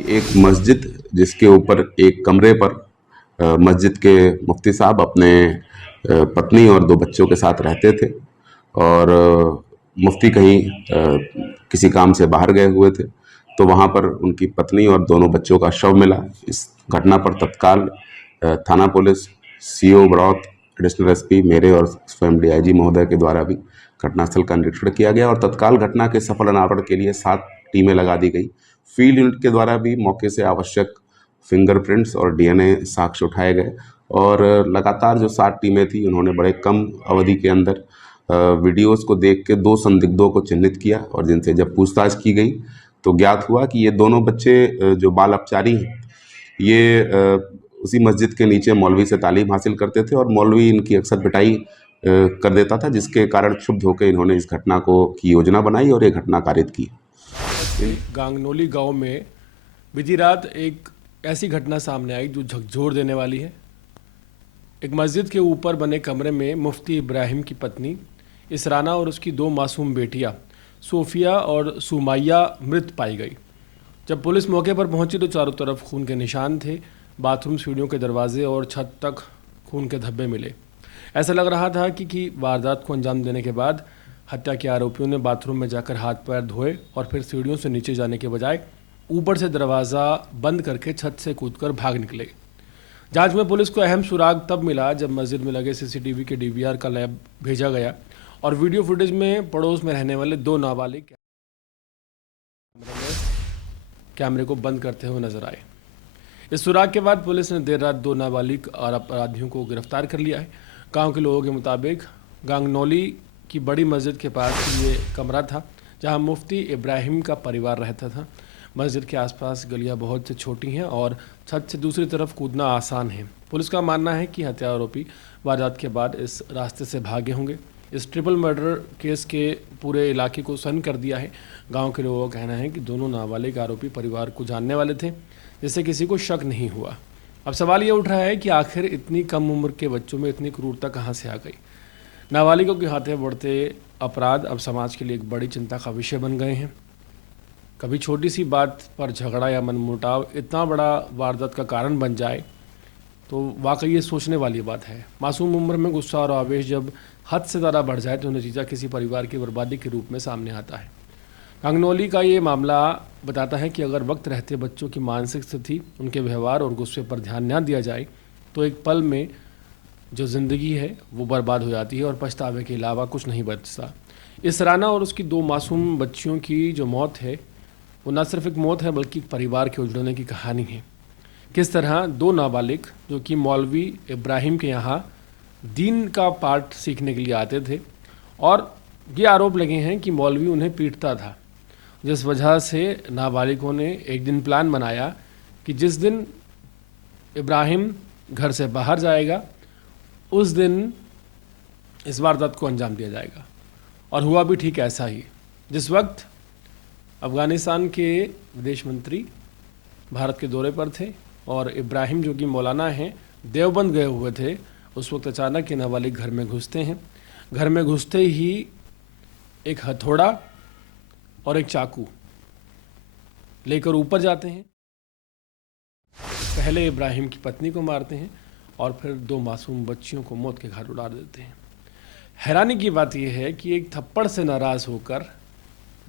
एक मस्जिद जिसके ऊपर एक कमरे पर मस्जिद के मुफ्ती साहब अपने पत्नी और 2 बच्चों के साथ रहते थे और मुफ्ती कहीं किसी काम से बाहर गए हुए थे, तो वहाँ पर उनकी पत्नी और दोनों बच्चों का शव मिला। इस घटना पर तत्काल थाना police, CO Baraut, additional SP मेरे और स्वयं डीआईजी महोदय के द्वारा भी घटनास्थल का निरीक्षण किया गया और तत्काल घटना के सफल अनावरण के लिए 7 टीमें लगा दी गई। फील्ड यूनिट के द्वारा भी मौके से आवश्यक फिंगरप्रिंट्स और डीएनए साक्ष्य उठाए गए और लगातार जो 7 टीमें थी उन्होंने बड़े कम अवधि के अंदर वीडियोस को देख के 2 संदिग्धों को चिन्हित किया और जिनसे जब पूछताछ की गई तो ज्ञात हुआ कि ये दोनों बच्चे जो बाल अपचारी हैं, ये उसी मस्जिद के नीचे मौलवी से तालीम हासिल करते थे और मौलवी इनकी अक्सर पिटाई कर देता था, जिसके कारण क्षुब्ध होकर इन्होंने इस घटना को की योजना बनाई और ये घटना कारित की। गांगनौली गांव में बीती रात एक ऐसी घटना सामने आई जो झकझोर देने वाली है। एक मस्जिद के ऊपर बने कमरे में मुफ्ती इब्राहिम की पत्नी इसराना और उसकी 2 मासूम बेटियां सोफिया और सुमाइया मृत पाई गई। जब पुलिस मौके पर पहुंची तो चारों तरफ खून के निशान थे। बाथरूम, सीढ़ियों के दरवाजे और छत तक खून के धब्बे मिले। ऐसा लग रहा था कि वारदात को अंजाम देने के बाद हत्या के आरोपियों ने बाथरूम में जाकर हाथ पैर धोए और फिर सीढ़ियों से नीचे जाने के बजाय ऊपर से दरवाज़ा बंद करके छत से कूदकर भाग निकले। जांच में पुलिस को अहम सुराग तब मिला जब मस्जिद में लगे सीसीटीवी के डीवीआर का लैब भेजा गया और वीडियो फुटेज में पड़ोस में रहने वाले 2 नाबालिग कैमरे को बंद करते हुए नजर आए। इस सुराग के बाद पुलिस ने देर रात 2 नाबालिग और अपराधियों को गिरफ्तार कर लिया है। गांव के लोगों के मुताबिक गांगनौली की बड़ी मस्जिद के पास ये कमरा था जहां मुफ्ती इब्राहिम का परिवार रहता था। मस्जिद के आसपास गलियां बहुत छोटी हैं और छत से दूसरी तरफ कूदना आसान है। पुलिस का मानना है कि हत्या आरोपी वारदात के बाद इस रास्ते से भागे होंगे। इस ट्रिपल मर्डर केस के पूरे इलाके को सन्न कर दिया है। गांव के लोगों का कहना है कि दोनों नाबालिग आरोपी परिवार को जानने वाले थे, जिससे किसी को शक नहीं हुआ। अब सवाल ये उठ रहा है कि आखिर इतनी कम उम्र के बच्चों में इतनी क्रूरता कहाँ से आ गई। नाबालिगों के हाथे बढ़ते अपराध अब समाज के लिए एक बड़ी चिंता का विषय बन गए हैं। कभी छोटी सी बात पर झगड़ा या मनमुटाव इतना बड़ा वारदात का कारण बन जाए तो वाकई ये सोचने वाली बात है। मासूम उम्र में गुस्सा और आवेश जब हद से ज़्यादा बढ़ जाए तो नतीजा किसी परिवार की बर्बादी के रूप में सामने आता है। गांगनौली का ये मामला बताता है कि अगर वक्त रहते बच्चों की मानसिक स्थिति, उनके व्यवहार और गुस्से पर ध्यान न दिया जाए तो एक पल में जो ज़िंदगी है वो बर्बाद हो जाती है और पछतावे के अलावा कुछ नहीं बचता। इसराना और उसकी 2 मासूम बच्चियों की जो मौत है वो न सिर्फ एक मौत है बल्कि परिवार के उजड़ने की कहानी है। किस तरह 2 नाबालिग जो कि मौलवी इब्राहिम के यहाँ दीन का पाठ सीखने के लिए आते थे और ये आरोप लगे हैं कि मौलवी उन्हें पीटता था, जिस वजह से नाबालिगों ने एक दिन प्लान बनाया कि जिस दिन इब्राहिम घर से बाहर जाएगा उस दिन इस वारदात को अंजाम दिया जाएगा। और हुआ भी ठीक ऐसा ही। जिस वक्त अफ़गानिस्तान के विदेश मंत्री भारत के दौरे पर थे और इब्राहिम जो कि मौलाना हैं देवबंद गए हुए थे, उस वक्त अचानक ये नाबालिग घर में घुसते हैं। घर में घुसते ही एक हथौड़ा और एक चाकू लेकर ऊपर जाते हैं। पहले इब्राहिम की पत्नी को मारते हैं और फिर 2 मासूम बच्चियों को मौत के घाट उतार देते हैं। हैरानी की बात यह है कि एक थप्पड़ से नाराज़ होकर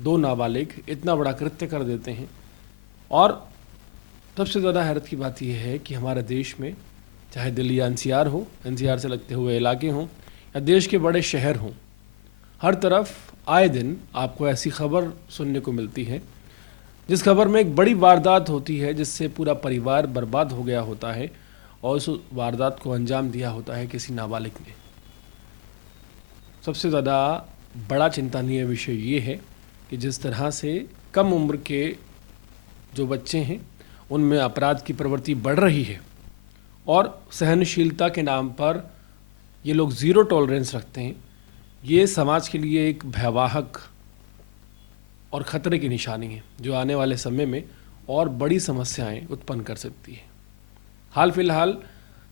2 नाबालिग इतना बड़ा कृत्य कर देते हैं। और सबसे ज़्यादा हैरत की बात यह है कि हमारे देश में चाहे दिल्ली या एनसीआर हो, एनसीआर से लगते हुए इलाके हों या देश के बड़े शहर हों, हर तरफ आए दिन आपको ऐसी खबर सुनने को मिलती है जिस खबर में एक बड़ी वारदात होती है जिससे पूरा परिवार बर्बाद हो गया होता है और उस वारदात को अंजाम दिया होता है किसी नाबालिग ने। सबसे ज़्यादा बड़ा चिंतनीय विषय ये है कि जिस तरह से कम उम्र के जो बच्चे हैं उनमें अपराध की प्रवृत्ति बढ़ रही है और सहनशीलता के नाम पर ये लोग ज़ीरो टॉलरेंस रखते हैं। ये समाज के लिए एक भयावह और ख़तरे की निशानी है जो आने वाले समय में और बड़ी समस्याएं उत्पन्न कर सकती है। हाल फिलहाल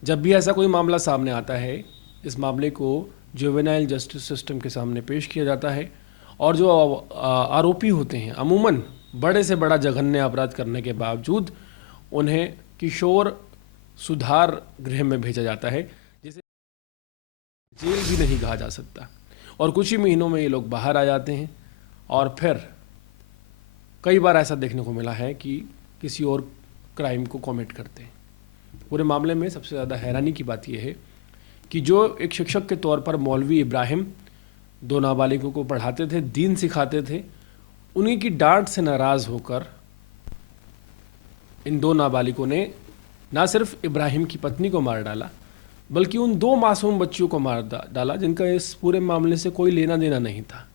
जब भी ऐसा कोई मामला सामने आता है, इस मामले को जुवेनाइल जस्टिस सिस्टम के सामने पेश किया जाता है और जो आरोपी होते हैं अमूमन बड़े से बड़ा जघन्य अपराध करने के बावजूद उन्हें किशोर सुधार गृह में भेजा जाता है, जिसे जेल भी नहीं कहा जा सकता। और कुछ ही महीनों में ये लोग बाहर आ जाते हैं और फिर कई बार ऐसा देखने को मिला है कि किसी और क्राइम को कमिट करते हैं। पूरे मामले में सबसे ज़्यादा हैरानी की बात यह है कि जो एक शिक्षक के तौर पर मौलवी इब्राहिम 2 नाबालिगों को पढ़ाते थे, दीन सिखाते थे, उन्हीं की डांट से नाराज़ होकर इन 2 नाबालिगों ने ना सिर्फ इब्राहिम की पत्नी को मार डाला, बल्कि उन 2 मासूम बच्चियों को मार डाला जिनका इस पूरे मामले से कोई लेना देना नहीं था।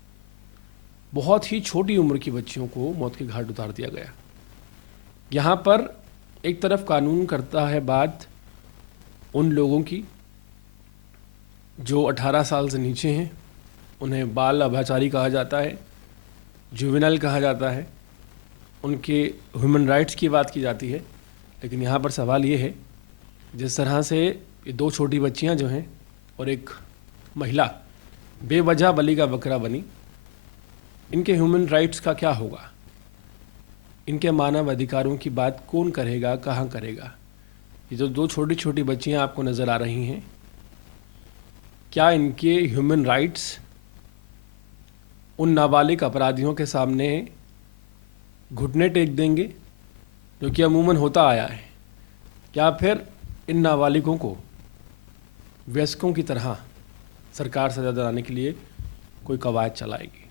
बहुत ही छोटी उम्र की बच्चियों को मौत के घाट उतार दिया गया। यहाँ पर एक तरफ कानून करता है बात उन लोगों की जो 18 साल से नीचे हैं, उन्हें बाल अभाचारी कहा जाता है, जुवेनाइल कहा जाता है, उनके ह्यूमन राइट्स की बात की जाती है। लेकिन यहाँ पर सवाल ये है, जिस तरह से ये 2 छोटी बच्चियाँ जो हैं और एक महिला बेवजह बलि का बकरा बनी, इनके ह्यूमन राइट्स का क्या होगा? इनके मानव अधिकारों की बात कौन करेगा, कहाँ करेगा? ये जो 2 छोटी छोटी बच्चियाँ आपको नज़र आ रही हैं, क्या इनके ह्यूमन राइट्स उन नाबालिग अपराधियों के सामने घुटने टेक देंगे, जो कि अमूमन होता आया है? क्या फिर इन नाबालिगों को वयस्कों की तरह सरकार सजा दिलाने के लिए कोई कवायद चलाएगी?